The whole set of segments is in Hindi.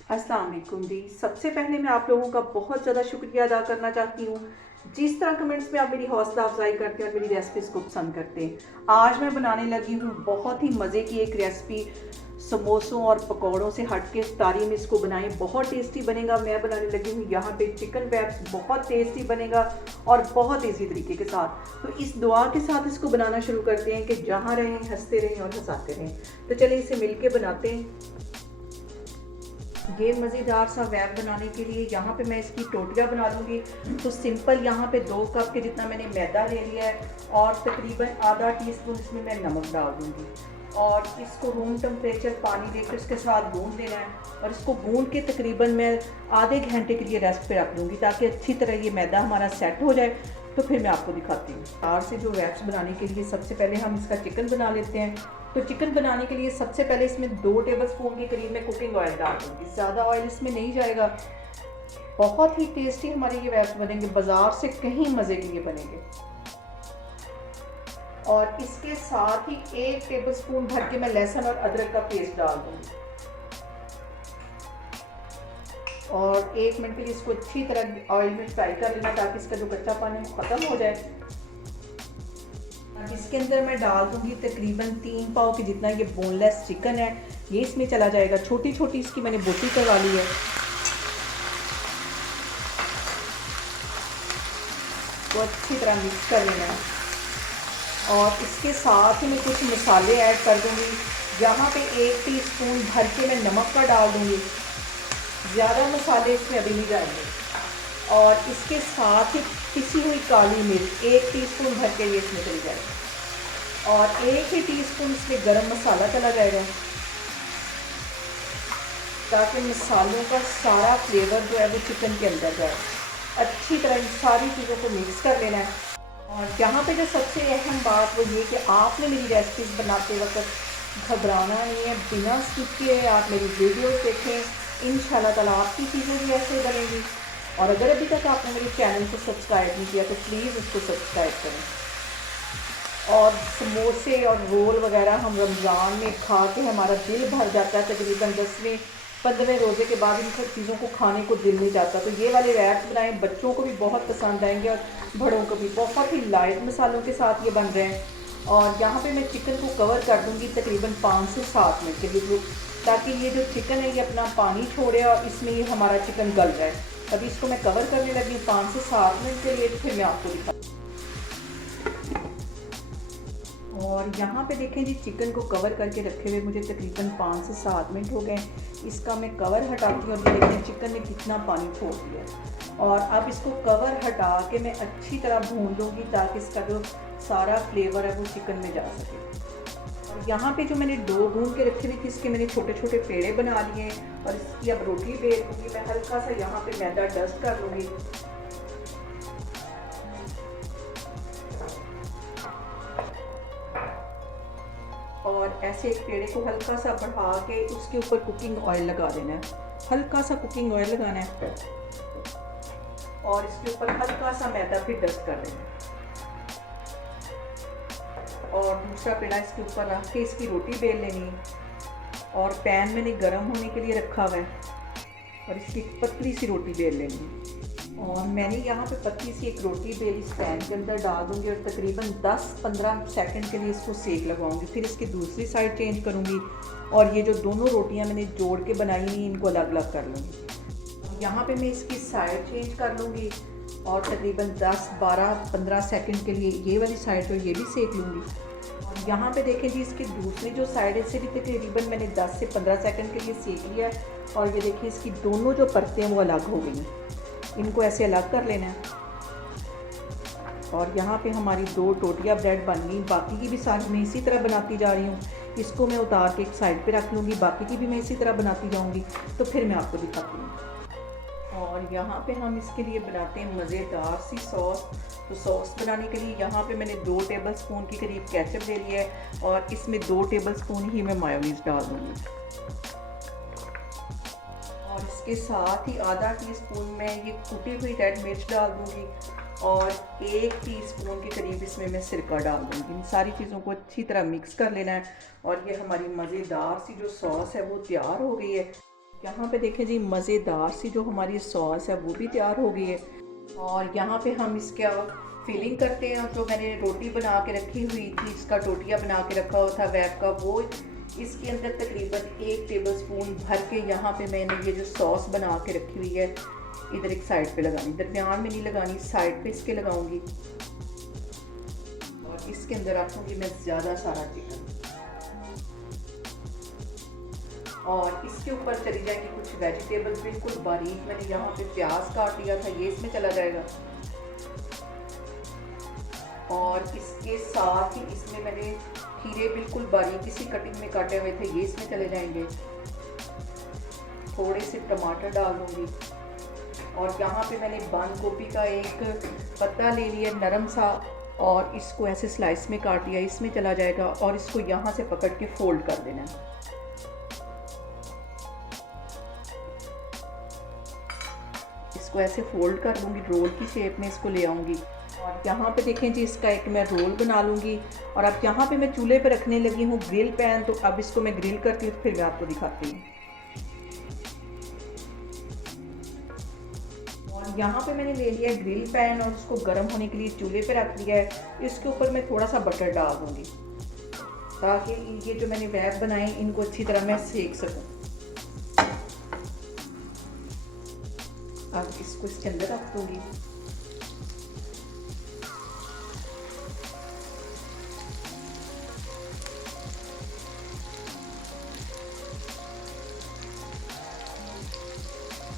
अस्सलाम वालेकुम जी। सबसे पहले मैं आप लोगों का बहुत ज़्यादा शुक्रिया अदा करना चाहती हूँ, जिस तरह कमेंट्स में आप मेरी हौसला अफजाई करते हैं और मेरी रेसिपीज़ को पसंद करते हैं। आज मैं बनाने लगी हूँ बहुत ही मज़े की एक रेसिपी, समोसों और पकौड़ों से हट के इफ्तारी में इसको बनाएं, बहुत टेस्टी बनेगा। मैं बनाने लगी हूँ यहाँ पे चिकन रैप्स, बहुत टेस्टी बनेगा और बहुत ईजी तरीके के साथ। तो इस दुआ के साथ इसको बनाना शुरू करते हैं कि जहाँ रहें हंसते रहें और हंसाते रहें। तो चलिए इसे मिल के बनाते हैं। ये मज़ेदार सा रैप बनाने के लिए यहाँ पे मैं इसकी टोटियाँ बना लूँगी। तो सिंपल यहाँ पे 2 कप के जितना मैंने मैदा ले लिया है और तकरीबन आधा टीस्पून इसमें मैं नमक डाल दूँगी और इसको रूम टेम्परेचर पानी लेकर इसके साथ गूंद लेना है और इसको गूंद के तकरीबन मैं आधे घंटे के लिए रेस्ट पे रख दूँगी ताकि अच्छी तरह ये मैदा हमारा सेट हो जाए। तो फिर मैं आपको दिखाती हूँ। तार से जो रैप्स बनाने के लिए सबसे पहले हम इसका चिकन बना लेते हैं। तो चिकन बनाने के लिए सबसे पहले इसमें 2 टेबलस्पून के करीब मैं कुकिंग ऑयल डाल दूँगी। ज़्यादा ऑयल इसमें नहीं जाएगा। बहुत ही टेस्टी हमारे ये रैप्स बनेंगे, बाज़ार से कहीं मज़े के लिए बनेंगे। और इसके साथ ही 1 टेबलस्पून भर के मैं लहसुन और अदरक का पेस्ट डाल दूँगी और 1 मिनट के लिए इसको अच्छी तरह ऑयल में फ्राई कर लेना ताकि इसका जो कच्चा पानी ख़त्म हो जाए। इसके अंदर मैं डाल दूंगी तकरीबन 3 पाव के जितना ये बोनलेस चिकन है, ये इसमें चला जाएगा। छोटी छोटी इसकी मैंने बोटी करवा ली है। तो अच्छी तरह मिक्स कर लेना है और इसके साथ ही मैं कुछ मसाले ऐड कर दूंगी। यहाँ पे 1 टीस्पून भर के मैं नमक का डाल दूंगी, ज़्यादा मसाले इसमें अभी नहीं डालेंगे। और इसके साथ ही पिसी हुई काली मिर्च 1 टीस्पून भर के ये इसमें चली जाएगी और 1 ही टीस्पून इसमें गरम मसाला चला जाएगा ताकि मसालों का सारा फ्लेवर जो है वो चिकन के अंदर जाए। अच्छी तरह इन सारी चीज़ों को मिक्स कर लेना है। और यहाँ पे जो सबसे अहम बात वो ये कि आपने मेरी रेसिपीज़ बनाते वक्त घबराना नहीं है, बिना स्किप किए आप मेरी वीडियोस देखें। इंशाल्लाह ताला आपकी चीज़ें भी ऐसे बनेंगी। और अगर अभी तक आपने मेरे चैनल को सब्सक्राइब नहीं किया तो प्लीज़ उसको सब्सक्राइब करें। और समोसे और रोल वगैरह हम रमज़ान में खा के हमारा दिल भर जाता है। तकरीबन 10वें 15वें रोज़े के बाद इन सब चीज़ों को खाने को दिल नहीं चाहता। तो ये वाले रैप्स बनाएं, बच्चों को भी बहुत पसंद आएंगे और बड़ों को भी। बहुत ही लाइट मसालों के साथ ये बन रहे हैं। और यहाँ पे मैं चिकन को कवर कर दूँगी तकरीबन 5 से 7 मिनट के लिए, ताकि ये जो चिकन है ये अपना पानी छोड़े और इसमें ये हमारा चिकन गल जाए। अभी इसको मैं कवर करने लगी हूँ 5 से 7 मिनट के लिए। फिर मैं आपको दिखा। और यहाँ पे देखें जी, चिकन को कवर करके रखे हुए मुझे तकरीबन 5 से 7 मिनट हो गए। इसका मैं कवर हटाती हूँ और ये देखें चिकन ने कितना पानी छोड़ दिया। और अब इसको कवर हटा के मैं अच्छी तरह भून लूँगी ताकि इसका जो सारा फ्लेवर है वो चिकन में जा सके। और यहाँ पे जो मैंने डो गूंद के रखी हुई थी इसके मैंने छोटे छोटे पेड़े बना लिए हैं और इसकी अब रोटी बेल लूँगी। मैं हल्का सा यहाँ पे मैदा डस्ट कर लूँगी और ऐसे एक पेड़े को हल्का सा बढ़ा के उसके ऊपर कुकिंग ऑयल लगा देना है। हल्का सा कुकिंग ऑयल लगाना है और इसके ऊपर हल्का सा मैदा फिर डस्ट कर देना है। और दूसरा पेड़ा इसके ऊपर रख के इसकी रोटी बेल लेनी। और पैन मैंने गर्म होने के लिए रखा हुआ है और इसकी पतली सी रोटी बेल लेनी। और मैंने यहाँ पे पतली सी एक रोटी बेल इस पैन के अंदर डाल दूँगी और तकरीबन 10-15 सेकंड के लिए इसको सेक लगाऊंगी। फिर इसकी दूसरी साइड चेंज करूँगी और ये जो दोनों रोटियाँ मैंने जोड़ के बनाई हुई इनको अलग अलग कर लूँगी। यहाँ पे मैं इसकी साइड चेंज कर लूँगी और तकरीबन 10-12-15 सेकंड के लिए ये वाली साइड तो ये भी सेक लूँगी। और यहाँ पे देखें जी, इसकी दूसरी जो साइड है इसे भी तकरीबन मैंने 10 से 15 सेकंड के लिए सेक लिया है। और ये देखिए इसकी दोनों जो परतें हैं वो अलग हो गई हैं। इनको ऐसे अलग कर लेना है। और यहाँ पे हमारी 2 टोटियाँ ब्रेड बन गई। बाकी की भी सारी मैं इसी तरह बनाती जा रही हूँ। इसको मैं उतार के एक साइड पे रख लूँगी, बाकी की भी मैं इसी तरह बनाती जाऊँगी। तो फिर मैं आपको दिखाती हूँ। और यहाँ पे हम इसके लिए बनाते हैं मज़ेदार सी सॉस। तो सॉस बनाने के लिए यहाँ पे मैंने 2 टेबलस्पून के करीब केचप ले लिया है और इसमें 2 टेबलस्पून ही मैं मायोनीज़ डाल दूँगी। और इसके साथ ही आधा टीस्पून में ये कुटी हुई रेड मिर्च डाल दूँगी और 1 टीस्पून के करीब इसमें मैं सिरका डाल दूँगी। इन सारी चीज़ों को अच्छी तरह मिक्स कर लेना है। और ये हमारी मज़ेदार सी जो सॉस है वो तैयार हो गई है। यहाँ पे देखें जी, मज़ेदार सी जो हमारी सॉस है वो भी तैयार हो गई है। और यहाँ पे हम इसका फिलिंग करते हैं। जो मैंने रोटी बना के रखी हुई थी, इसका टोटिया बना के रखा हुआ था वेब का, वो इसके अंदर तकरीबन 1 टेबलस्पून भर के यहाँ पे मैंने ये जो सॉस बना के रखी हुई है इधर एक साइड पे लगानी, दरमियान में नहीं लगानी, साइड पे इसके लगाऊंगी। और इसके अंदर रखूँगी मैं ज़्यादा सारा चिकन, और इसके ऊपर चली जाएंगी कुछ वेजिटेबल्स बिल्कुल बारीक। मैंने यहाँ पे प्याज काट लिया था, ये इसमें चला जाएगा। और इसके साथ ही इसमें मैंने खीरे बिल्कुल बारीक इसी कटिंग में काटे हुए थे, ये इसमें चले जाएंगे। थोड़े से टमाटर डाल दूँगी। और यहाँ पे मैंने बंद गोभी का एक पत्ता ले लिया नरम सा, और इसको ऐसे स्लाइस में काट लिया, इसमें चला जाएगा। और इसको यहाँ से पकड़ के फोल्ड कर देना है। इसको ऐसे फोल्ड कर लूँगी, रोल की शेप में इसको ले आऊँगी। और यहाँ पे देखें जी, इसका एक मैं रोल बना लूँगी। और अब यहाँ पे मैं चूल्हे पे रखने लगी हूँ ग्रिल पैन, तो अब इसको मैं ग्रिल करती हूँ, तो फिर मैं आपको दिखाती हूँ। और यहाँ पे मैंने ले लिया है ग्रिल पैन, और उसको गर्म होने के लिए चूल्हे पे रख दिया है। इसके ऊपर मैं थोड़ा सा बटर डाल दूँगी, ताकि ये जो मैंने वेब बनाए इनको अच्छी तरह मैं सेक सकूँ। अब इसको इसके अंदर रख दूँगी।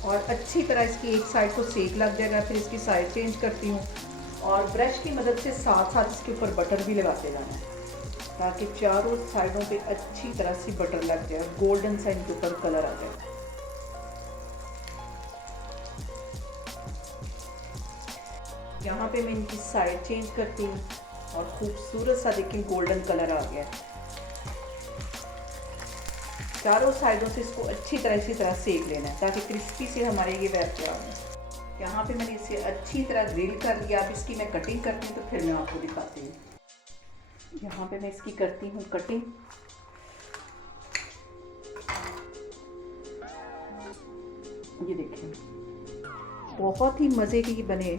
और अच्छी तरह इसकी एक साइड को सेक लग जाएगा, फिर इसकी साइड चेंज करती हूँ। और ब्रश की मदद से साथ साथ इसके ऊपर बटर भी लगाते जाना है, ताकि चारों साइडों पे अच्छी तरह से बटर लग जाए, गोल्डन सा इनके ऊपर कलर आ जाए। यहाँ पे मैं इनकी साइड चेंज करती हूँ, और खूबसूरत सा देखें गोल्डन कलर आ गया। चारों साइडों से इसको अच्छी तरह इसी तरह सेक लेना है, ताकि क्रिस्पी से हमारे ये वेब तैयार हो। यहाँ पे मैंने इसे अच्छी तरह ग्रिल कर लिया। अब इसकी मैं कटिंग करती हूँ, तो फिर मैं आपको दिखाती हूँ। यहाँ पे मैं इसकी करती हूँ कटिंग। ये देखिए, बहुत ही मज़े की बने।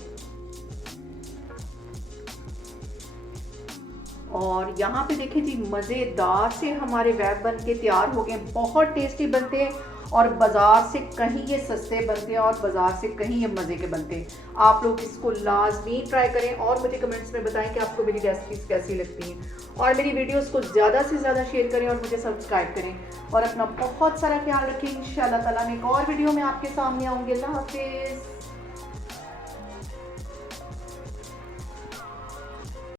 और यहाँ पे देखिए जी, मज़ेदार से हमारे वेब बन के तैयार हो गए। बहुत टेस्टी बनते हैं, और बाज़ार से कहीं ये सस्ते बनते हैं, और बाज़ार से कहीं ये मज़े के बनते हैं। आप लोग इसको लाजमी ट्राई करें, और मुझे कमेंट्स में बताएं कि आपको मेरी रेसिपीज़ कैसी लगती हैं। और मेरी वीडियोस को ज़्यादा से ज़्यादा शेयर करें, और मुझे सब्सक्राइब करें। और अपना बहुत सारा ख्याल रखें। इंशाल्लाह ताला मैं एक और वीडियो में आपके सामने आऊँगी। अल्लाह हाफिज़।